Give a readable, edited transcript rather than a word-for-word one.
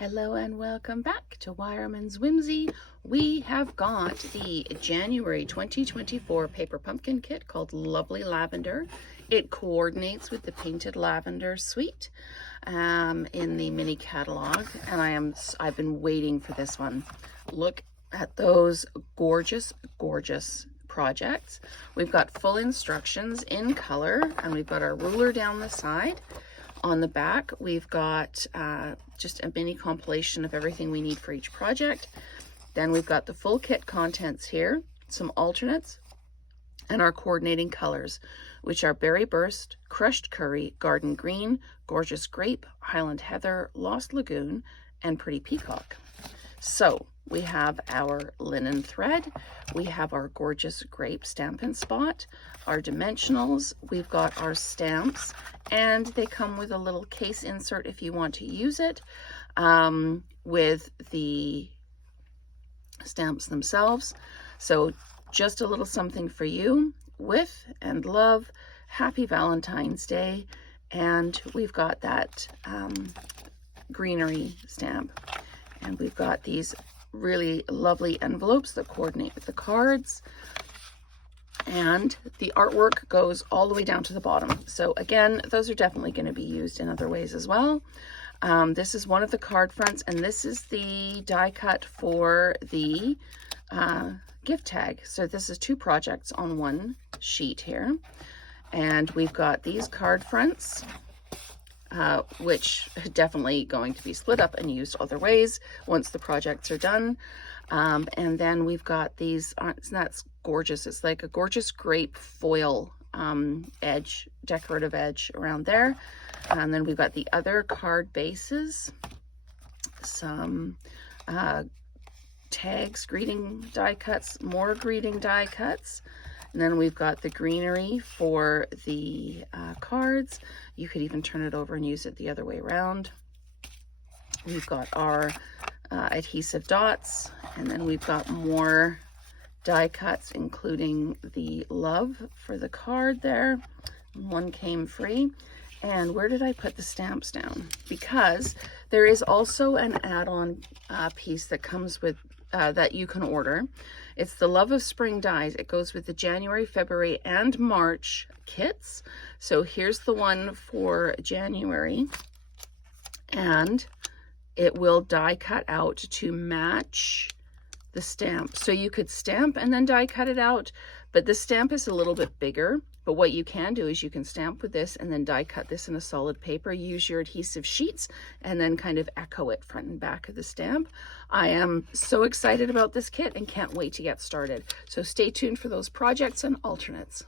Hello and welcome back to Wireman's Whimsy. We have got the January 2024 paper pumpkin kit called Lovely Lavender. It coordinates with the Painted Lavender suite in the mini catalog, and I've been waiting for this one. Look at those gorgeous, gorgeous projects. We've got full instructions in color, and we've got our ruler down the side. On the back, we've got just a mini compilation of everything we need for each project. Then we've got the full kit contents here, some alternates, and our coordinating colors, which are Berry Burst, Crushed Curry, Garden Green, Gorgeous Grape, Highland Heather, Lost Lagoon, and Pretty Peacock. So we have our linen thread, we have our gorgeous grape Stampin' Spot, our dimensionals, we've got our stamps, and they come with a little case insert if you want to use it, with the stamps themselves. So just a little something for you with and love. Happy Valentine's Day. And we've got that greenery stamp. And we've got these really lovely envelopes that coordinate with the cards. And the artwork goes all the way down to the bottom. So again, those are definitely going to be used in other ways as well. This is one of the card fronts, and this is the die cut for the gift tag. So this is two projects on one sheet here. And we've got these card fronts, which are definitely going to be split up and used other ways once the projects are done. And then we've got these, that's gorgeous. It's like a gorgeous grape foil edge, decorative edge around there. And then we've got the other card bases, some tags, greeting die cuts, more greeting die cuts. And then we've got the greenery for the cards. You could even turn it over and use it the other way around. We've got our adhesive dots, and then we've got more die cuts, including the love for the card there. One came free. And where did I put the stamps down? Because there is also an add-on piece that comes with that you can order. It's the Love of Spring dies. It goes with the January, February, and March kits. So here's the one for January, and it will die cut out to match the stamp. So you could stamp and then die cut it out, but the stamp is a little bit bigger. But what you can do is you can stamp with this and then die cut this in a solid paper, use your adhesive sheets, and then kind of echo it front and back of the stamp. I am so excited about this kit and can't wait to get started. So stay tuned for those projects and alternates.